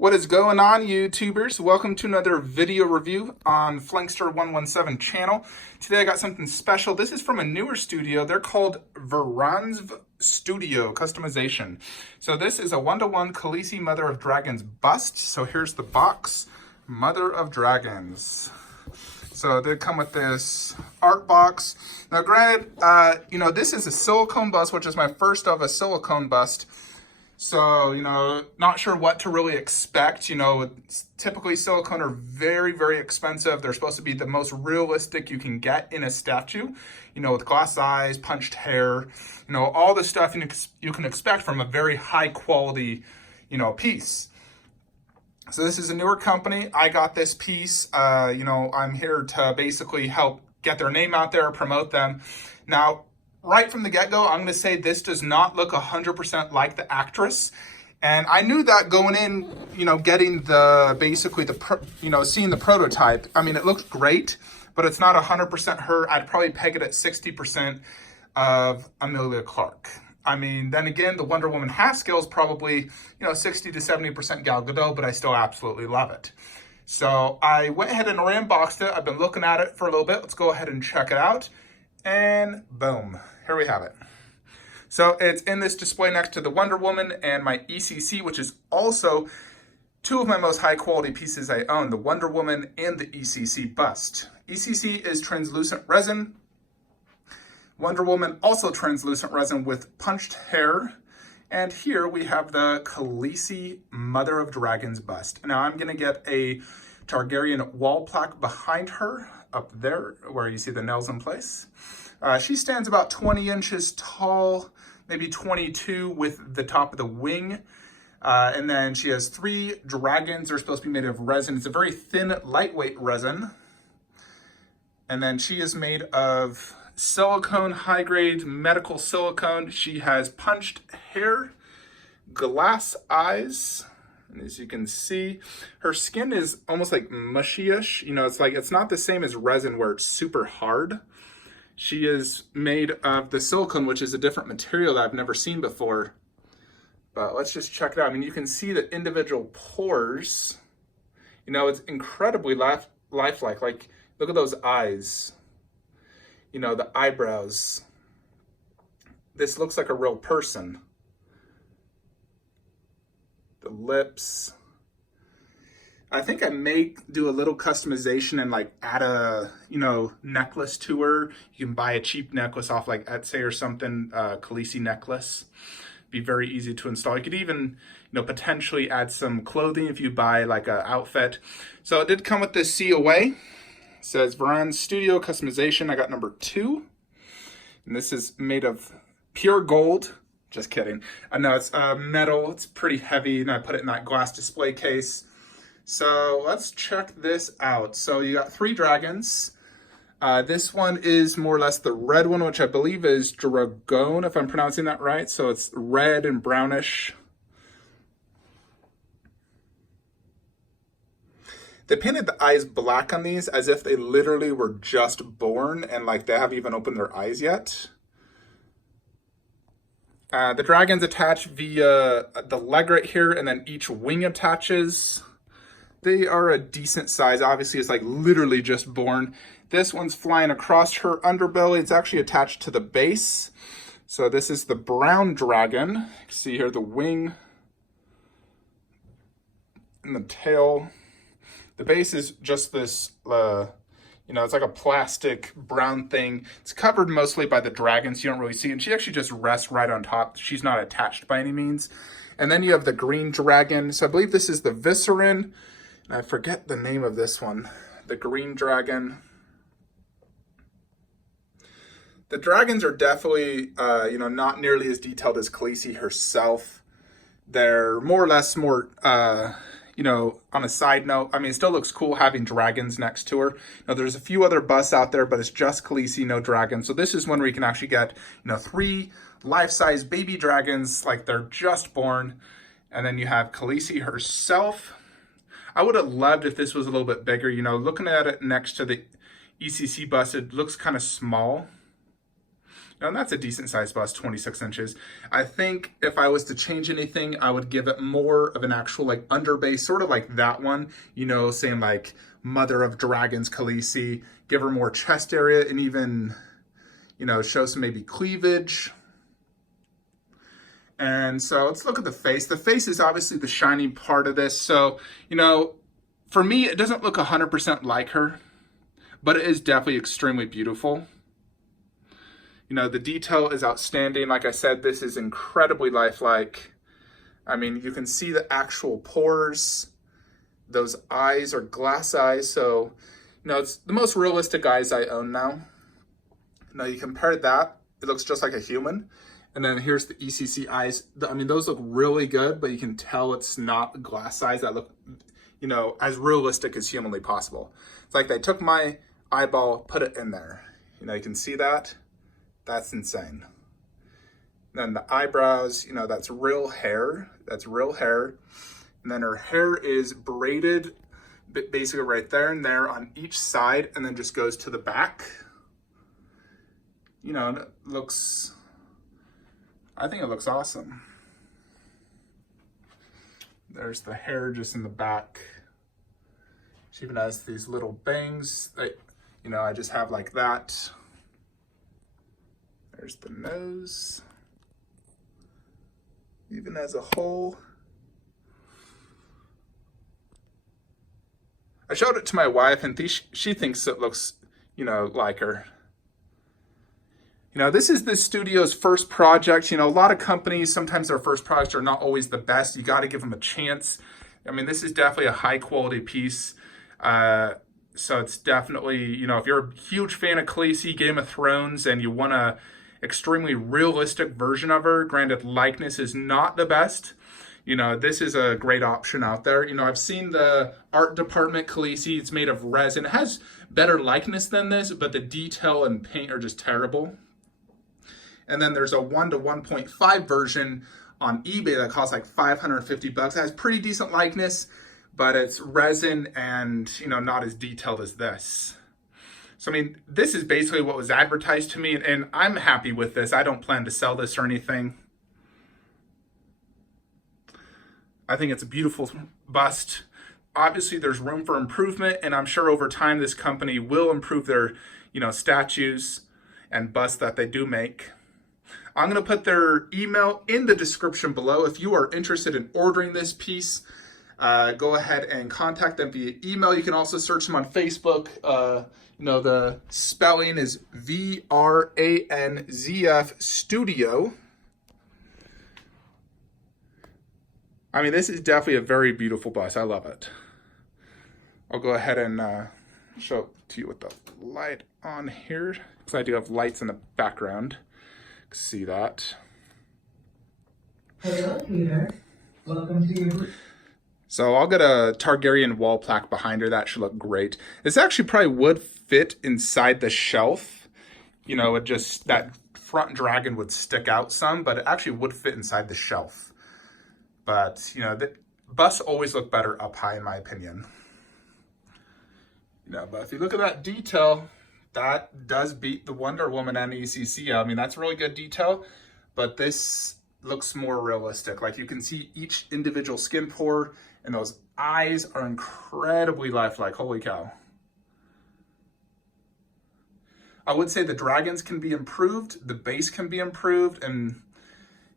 What is going on, YouTubers? Welcome to another video review on Flankster117 channel. Today I got something special. This is from a newer studio. They're called Vranzv Studio Customization. So this is a 1-to-1 Khaleesi Mother of Dragons bust. So here's the box, Mother of Dragons. So they come with this art box. Now granted, this is a silicone bust, which is my first of a silicone bust. So, not sure what to really expect. Typically silicone are very, very expensive. They're supposed to be the most realistic you can get in a statue, with glass eyes, punched hair, all the stuff you can expect from a very high quality, piece. So this is a newer company. I got this piece. I'm here to basically help get their name out there, promote them. Now, right from the get-go, I'm going to say this does not look 100% like the actress. And I knew that going in, getting seeing the prototype. I mean, it looks great, but it's not 100% her. I'd probably peg it at 60% of Emilia Clarke. I mean, then again, the Wonder Woman Haskell is probably, 60 to 70% Gal Gadot, but I still absolutely love it. So I went ahead and unboxed it. I've been looking at it for a little bit. Let's go ahead and check it out. And boom, here we have it. So it's in this display next to the Wonder Woman and my ECC, which is also two of my most high quality pieces I own, the Wonder Woman and the ECC bust. ECC is translucent resin. Wonder Woman also translucent resin with punched hair. And here we have the Khaleesi Mother of Dragons bust. Now I'm gonna get a Targaryen wall plaque behind her, up there where you see the nails in place. She stands about 20 inches tall, maybe 22 with the top of the wing. And then she has 3 dragons. They're supposed to be made of resin. It's a very thin, lightweight resin. And then she is made of silicone, high-grade medical silicone. She has punched hair, glass eyes. And as you can see, her skin is almost like mushy-ish. It's not the same as resin where it's super hard. She is made of the silicone, which is a different material that I've never seen before. But let's just check it out. I mean, you can see the individual pores. It's incredibly lifelike. Like, look at those eyes. The eyebrows. This looks like a real person. The lips. I think I may do a little customization and add a, necklace to her. You can buy a cheap necklace off Etsy or something, Khaleesi necklace. Be very easy to install. You could even, potentially add some clothing if you buy a outfit. So it did come with this COA. It says Vranzv Studio Customization. I got number 2. And this is made of pure gold. Just kidding. I know it's metal. It's pretty heavy, and I put it in that glass display case. So let's check this out. So you got 3 dragons. This one is more or less the red one, which I believe is Dragon, if I'm pronouncing that right. So it's red and brownish. They painted the eyes black on these as if they literally were just born and they haven't even opened their eyes yet. The dragons attach via the leg right here, and then each wing attaches. They are a decent size. Obviously, it's literally just born. This one's flying across her underbelly. It's actually attached to the base. So this is the brown dragon. You can see here the wing and the tail. The base is just this, it's like a plastic brown thing. It's covered mostly by the dragons. You don't really see it. And she actually just rests right on top. She's not attached by any means. And then you have the green dragon. So I believe this is the Viscerin. And I forget the name of this one. The green dragon. The dragons are definitely, not nearly as detailed as Khaleesi herself. They're more or less more, on a side note, I mean, it still looks cool having dragons next to her. There's a few other busts out there, but it's just Khaleesi, no dragons. So this is one where you can actually get, 3 life-size baby dragons, they're just born. And then you have Khaleesi herself. I would have loved if this was a little bit bigger. Looking at it next to the ECC bust, it looks kind of small. And that's a decent sized bust, 26 inches. I think if I was to change anything, I would give it more of an actual like underbase, sort of like that one, you know, saying like Mother of Dragons, Khaleesi, give her more chest area and even, you know, show some maybe cleavage. And so let's look at the face. The face is obviously the shiny part of this. So, you know, for me, it doesn't look 100% like her, but it is definitely extremely beautiful. You know, the detail is outstanding. Like I said, this is incredibly lifelike. I mean, you can see the actual pores. Those eyes are glass eyes. So, you know, it's the most realistic eyes I own now. Now you compare that, it looks just like a human. And then here's the ECC eyes. I mean, those look really good, but you can tell it's not glass eyes that look, you know, as realistic as humanly possible. It's like they took my eyeball, put it in there. You know, you can see that. That's insane. Then the eyebrows, you know, that's real hair. That's real hair. And then her hair is braided basically right there and there on each side, and then just goes to the back. You know, and it looks, I think it looks awesome. There's the hair just in the back. She even has these little bangs that, you know, I just have like that. There's the nose. Even as a whole. I showed it to my wife and she thinks it looks, you know, like her. You know, this is the studio's first project. You know, a lot of companies, sometimes their first projects are not always the best. You got to give them a chance. I mean, this is definitely a high quality piece. So it's definitely, you know, if you're a huge fan of Khaleesi, Game of Thrones, and you want a extremely realistic version of her, granted likeness is not the best, you know, this is a great option out there. You know, I've seen the art department Khaleesi, it's made of resin. It has better likeness than this, but the detail and paint are just terrible. And then there's a 1 to 1.5 version on eBay that costs like $550. It has pretty decent likeness, but it's resin and, you know, not as detailed as this. So, I mean, this is basically what was advertised to me, and I'm happy with this. I don't plan to sell this or anything. I think it's a beautiful bust. Obviously, there's room for improvement, and I'm sure over time this company will improve their, you know, statues and busts that they do make. I'm going to put their email in the description below. If you are interested in ordering this piece, go ahead and contact them via email. You can also search them on Facebook. You know, the spelling is Vranzf Studio. I mean, this is definitely a very beautiful bust. I love it. I'll go ahead and show it to you with the light on here, because I do have lights in the background. See that. Hello, Peter. Welcome to your... So I'll get a Targaryen wall plaque behind her. That should look great. This actually probably would fit inside the shelf. You know, it just, that front dragon would stick out some, but it actually would fit inside the shelf. But, you know, the busts always look better up high, in my opinion. You know, but if you look at that detail, that does beat the Wonder Woman and ECC. I mean, that's really good detail, but this looks more realistic. Like, you can see each individual skin pore, and those eyes are incredibly lifelike. Holy cow. I would say the dragons can be improved, the base can be improved, and,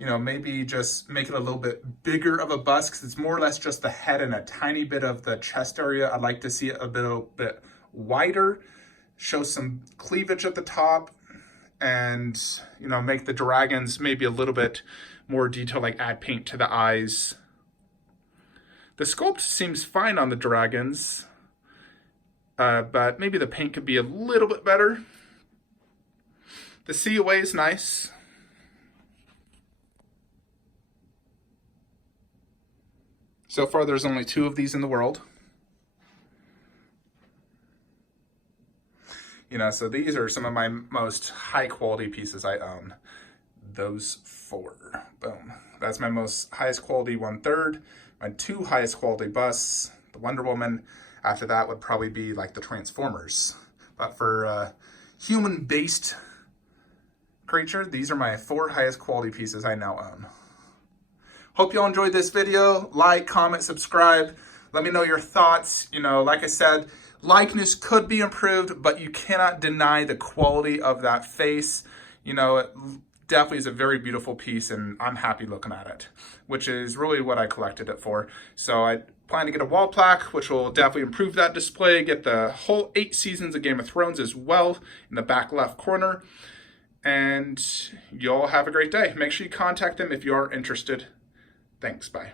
you know, maybe just make it a little bit bigger of a bust, because it's more or less just the head and a tiny bit of the chest area. I'd like to see it a bit wider, show some cleavage at the top, and, you know, make the dragons maybe a little bit more detailed, like add paint to the eyes. The sculpt seems fine on the dragons, but maybe the paint could be a little bit better. The COA is nice. So far, there's only 2 of these in the world. You know, so these are some of my most high quality pieces I own. Those 4. Boom. That's my most highest quality 1/3. My 2 highest quality busts, the Wonder Woman. After that would probably be like the Transformers. But for human-based creature. These are my 4 highest quality pieces I now own. Hope you all enjoyed this video. Like, comment, subscribe. Let me know your thoughts. You know, like I said, likeness could be improved, but you cannot deny the quality of that face. You know, it definitely is a very beautiful piece, and I'm happy looking at it, which is really what I collected it for. So I plan to get a wall plaque, which will definitely improve that display, get the whole 8 seasons of Game of Thrones as well in the back left corner. And y'all have a great day. Make sure you contact them if you are interested. Thanks, bye.